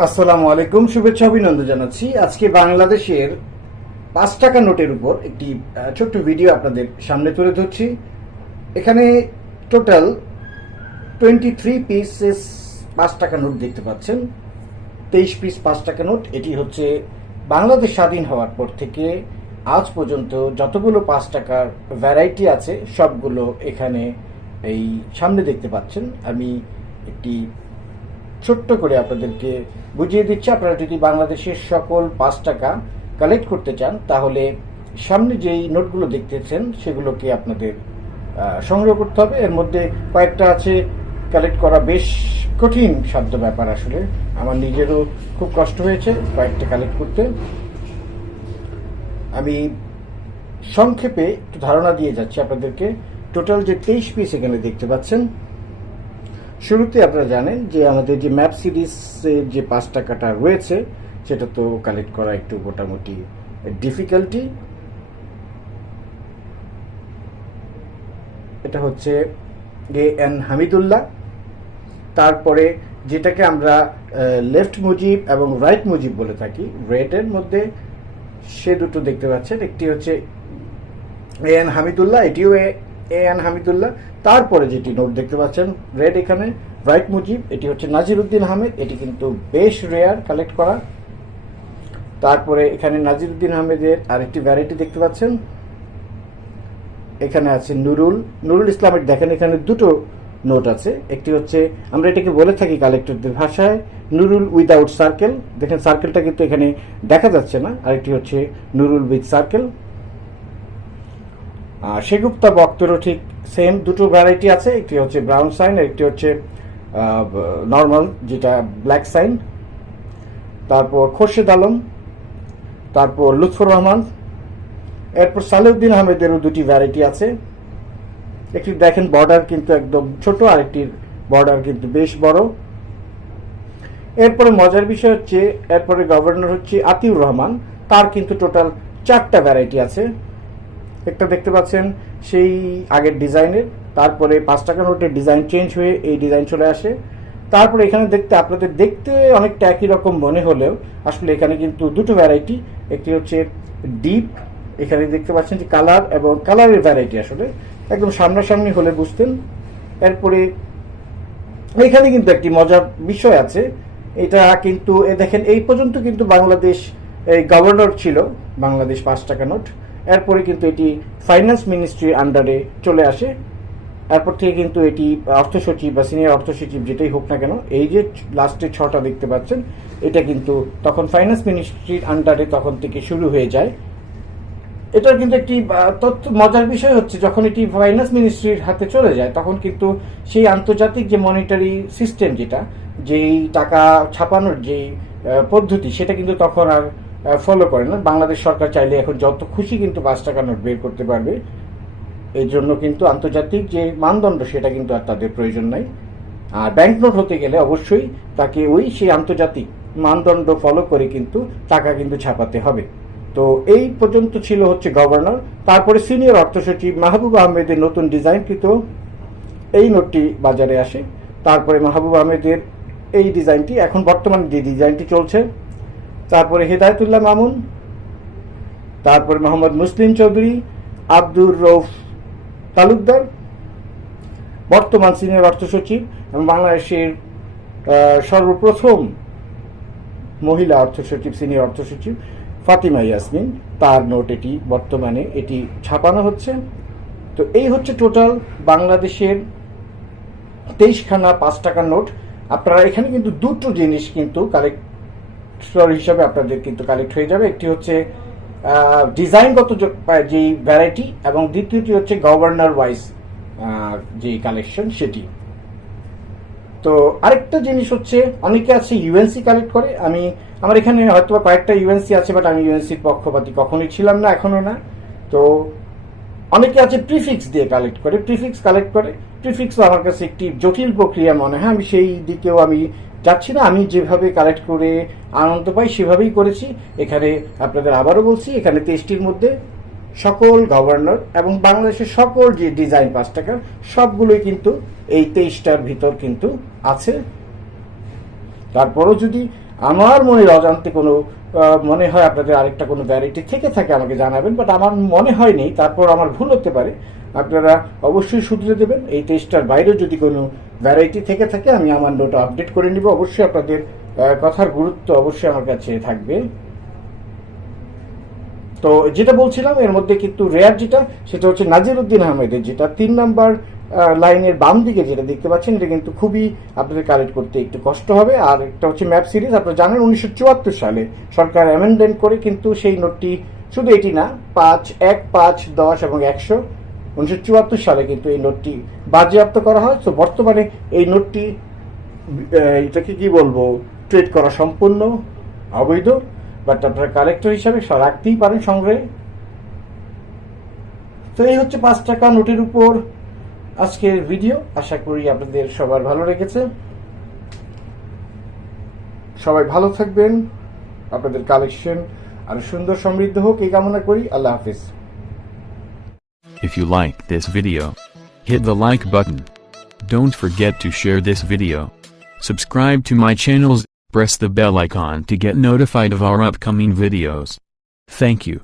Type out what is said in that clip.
আসসালামু আলাইকুম, শুভেচ্ছা অভিনন্দন জানাচ্ছি। আজকে বাংলাদেশের 5 টাকা নোটের উপর একটি ছোট্ট ভিডিও আপনাদের সামনে তুলে ধরছি। এখানে টোটাল 23 পিসেস 5 টাকা নোট দেখতে পাচ্ছেন। 23 পিস 5 টাকা নোট। এটি হচ্ছে বাংলাদেশ স্বাধীন হওয়ার পর থেকে আজ পর্যন্ত যতগুলো 5 টাকার ভ্যারাইটি আছে সবগুলো এখানে এই সামনে দেখতে পাচ্ছেন। আমি একটি ছোট্ট করে আপনাদেরকে বুঝিয়ে দিচ্ছি। আপনারা যদি বাংলাদেশের সকল 5 টাকা কালেক্ট করতে চান তাহলে সামনে যেই নোটগুলো দেখতেছেন সেগুলোকে আপনাদের সংগ্রহ করতে হবে। এর মধ্যে কয়েকটা আছে কালেক্ট করা বেশ কঠিন সাধ্য ব্যাপার। আসলে আমার নিজেরও খুব কষ্ট হয়েছে কয়েকটা কালেক্ট করতে। আমি সংক্ষেপে একটু ধারণা দিয়ে যাচ্ছি আপনাদেরকে। টোটাল যে 23 পিস এখানে দেখতে পাচ্ছেন, শুরুতে আপনারা জানেন যে আমাদের যে ম্যাপ সিরিজের যে 5 টাকাটা রয়েছে সেটা তো কালেক্ট করা একটু মোটামুটি ডিফিকাল্টি। এটা হচ্ছে এ.এন. হামিদুল্লাহ। তারপরে যেটাকে আমরা লেফট মুজিব এবং রাইট মুজিব বলে থাকি, রেডের মধ্যে সে দুটো দেখতে পাচ্ছেন। একটি হচ্ছে এ.এন. হামিদুল্লাহ, এটিও এ.এন. হামিদুল্লাহ। তারপরে যেটি নোট দেখতে পাচ্ছেন রেড, এখানে রাইট মুজিব, এটি হচ্ছে নাজিরউদ্দিন আহমেদ। এটি কিন্তু বেশ রেয়ার কালেক্ট করা। তারপরে এখানে নাজিরউদ্দিন আহমেদের আরেকটি ভ্যারাইটি দেখতে পাচ্ছেন। এখানে আছে নুরুল ইসলামের। দেখেন এখানে দুটো নোট আছে। একটি হচ্ছে, আমরা এটাকে বলে থাকি কালেক্টরদের ভাষায়, নুরুল উইদাউট সার্কেল। দেখেন সার্কেলটা কিন্তু এখানে দেখা যাচ্ছে না। আরেকটি হচ্ছে নুরুল উইথ সার্কেল। সেগুপ্তা বক্তরও ঠিক সেম দুটো ভ্যারাইটি আছে। একটি হচ্ছে ব্রাউন সাইন, একটি হচ্ছে নর্মাল যেটা ব্ল্যাক সাইন। তারপর খোরশেদ আলম, তারপর লুৎফর রহমান। এরপর সালেউদ্দিন আহমেদেরও দুটি ভ্যারাইটি আছে। একটি দেখেন বর্ডার কিন্তু একদম ছোট, আরেকটির বর্ডার কিন্তু বেশ বড়। এরপরে মজার বিষয় হচ্ছে এরপরে গভর্নর হচ্ছে আতিউর রহমান। তার কিন্তু টোটাল 4টা ভ্যারাইটি আছে। একটা দেখতে পাচ্ছেন সেই আগের ডিজাইনের, তারপরে 5 টাকা নোটের ডিজাইন চেঞ্জ হয়ে এই ডিজাইন চলে আসে। তারপরে এখানে আপনাদের দেখতে অনেকটা একই রকম মনে হলেও আসলে এখানে কিন্তু দুটো ভ্যারাইটি। একটি হচ্ছে ডিপ, এখানে দেখতে পাচ্ছেন যে কালার এবং কালারের ভ্যারাইটি আসলে একদম সামনাসামনি হলে বুঝতেন। এরপরে এখানে কিন্তু একটি মজার বিষয় আছে। এটা কিন্তু দেখেন এই পর্যন্ত কিন্তু বাংলাদেশ এই গভর্নর ছিল বাংলাদেশ 5 টাকা নোট। এরপরে কিন্তু এটি ফাইন্যান্স মিনিস্ট্রির আন্ডারে চলে আসে। এরপর থেকে কিন্তু এটি অর্থ সচিব বা সিনিয়র অর্থ সচিব যেটাই হোক না কেন, এই যে লাস্টে 6টা দেখতে পাচ্ছেন এটা কিন্তু তখন ফাইন্যান্স মিনিস্ট্রির আন্ডারে তখন থেকে শুরু হয়ে যায়। এটার কিন্তু একটি মজার বিষয় হচ্ছে যখন এটি ফাইন্যান্স মিনিস্ট্রির হাতে চলে যায় তখন কিন্তু সেই আন্তর্জাতিক যে মনিটারি সিস্টেম, যেটা যেই টাকা ছাপানোর যেই পদ্ধতি, সেটা কিন্তু তখন আর ফলো করে না। বাংলাদেশ সরকার চাইলে এখন যত খুশি কিন্তু 5 টাকা নোট বের করতে পারবে। এই জন্য কিন্তু আন্তর্জাতিক যে মানদণ্ড সেটা কিন্তু আর তাদের প্রয়োজন নাই। আর ব্যাংক নোট হতে গেলে অবশ্যই তাকে সেই আন্তর্জাতিক মানদণ্ড ফলো করে কিন্তু টাকা কিন্তু ছাপাতে হবে। তো এই পর্যন্ত ছিল হচ্ছে গভর্নর। তারপরে সিনিয়র অর্থ সচিব মাহবুব আহমেদের নতুন ডিজাইনকৃত এই নোটটি বাজারে আসে। তারপরে মাহবুব আহমেদের এই ডিজাইনটি এখন বর্তমানে যে ডিজাইনটি চলছে। তারপরে হেদায়তুল্লাহ মামুন, তারপরে মোহাম্মদ মুসলিম চৌধুরী, আব্দুর রৌফ তালুকদার বর্তমান সিনিয়র অর্থ সচিব, এবং বাংলাদেশের সর্বপ্রথম মহিলা অর্থ সচিব, সিনিয়র অর্থ সচিব ফাতিমা ইয়াসমিন, তার নোট এটি বর্তমানে এটি ছাপানো হচ্ছে। তো এই হচ্ছে টোটাল বাংলাদেশের 23খানা 5 টাকার নোট। আপনারা এখানে কিন্তু দুটো জিনিস কিন্তু কালেক্টর হিসাবে আপনাদের কিন্তু কালেক্ট হয়ে যাবে। একটি হচ্ছে ডিজাইনগত যেই ভ্যারাইটি, এবং দ্বিতীয়টি হচ্ছে গভর্নর ওয়াইজ যে কালেকশন সেটি। তো আরেকটা জিনিস হচ্ছে অনেকে আছে ইউএনসি কালেক্ট করে। আমার এখানে হয়তো কয়েকটা ইউএনসি আছে, বাট আমি ইউএনসির পক্ষপাতী কখনোই ছিলাম না, এখনো না। তো অনেকে আছে প্রিফিক্স দিয়ে কালেক্ট করে। প্রিফিক্স আমার কাছে একটি জটিল প্রক্রিয়া মনে হয়। আমি সেই দিকেও আমি যাচ্ছি না। আমি যেভাবে কালেক্ট করে আনন্দ পাই সেভাবেই করেছি। এখানে আপনাদের আবারও বলছি, এখানে 23টির মধ্যে সকল গভর্নর এবং বাংলাদেশের সকল যে ডিজাইন 5 টাকার সবগুলোই কিন্তু এই 23টার ভিতর কিন্তু আছে। তারপরও যদি আমার মনের অজান্তে কোনো মনে হয় আপনাদের আরেকটা কোনো ভ্যারাইটি থেকে থাকে আমাকে জানাবেন, বাট আমার মনে হয় নেই, তারপর আমার ভুল হতে পারে, আপনারা অবশ্যই শুধরে দেবেন। এই 23টার বাইরেও যদি কোনো ভ্যারাইটি থেকে থাকে আমি আমার নোট আপডেট করে নিব। অবশ্যই আপনাদের কথার গুরুত্ব অবশ্যই আমার কাছে থাকবে। তো যেটা বলছিলাম, এর মধ্যে কিন্তু রেয়ার যেটা, সেটা হচ্ছে নাজিরউদ্দিন আহমেদের, যেটা 3 নাম্বার লাইনের বাম দিকে যেটা দেখতে পাচ্ছেন, এটা কিন্তু খুবই আপনাদের কালেক্ট করতে একটু কষ্ট হবে। আর একটা হচ্ছে ম্যাপ সিরিজ, আপনারা জানেন 1974 সালে সরকার অ্যামেন্ডমেন্ট করে কিন্তু সেই নোটটি, শুধু এটি না, 5, 1, 5, 10 এবং 100, 1974 সালে কিন্তু এই নোটটি বাজেয়াপ্ত করা হয়। তো বর্তমানে এই নোটটি এটাকে কি বলবো, ট্রেড করা সম্পূর্ণ অবৈধ, বাট আপনারা কালেক্টর হিসাবে রাখতেই পারেন সংগ্রহে। তো এই হচ্ছে 5 টাকা নোটের উপর আজকের ভিডিও। আশা করি আপনাদের সবার ভালো লেগেছে। সবাই ভালো থাকবেন, আপনাদের কালেকশন আরো সুন্দর সমৃদ্ধ হোক এই কামনা করি। আল্লাহ হাফিজ। If you liked this video, hit the like button. Don't forget to share this video. Subscribe to my channels, press the bell icon to get notified of our upcoming videos. Thank you.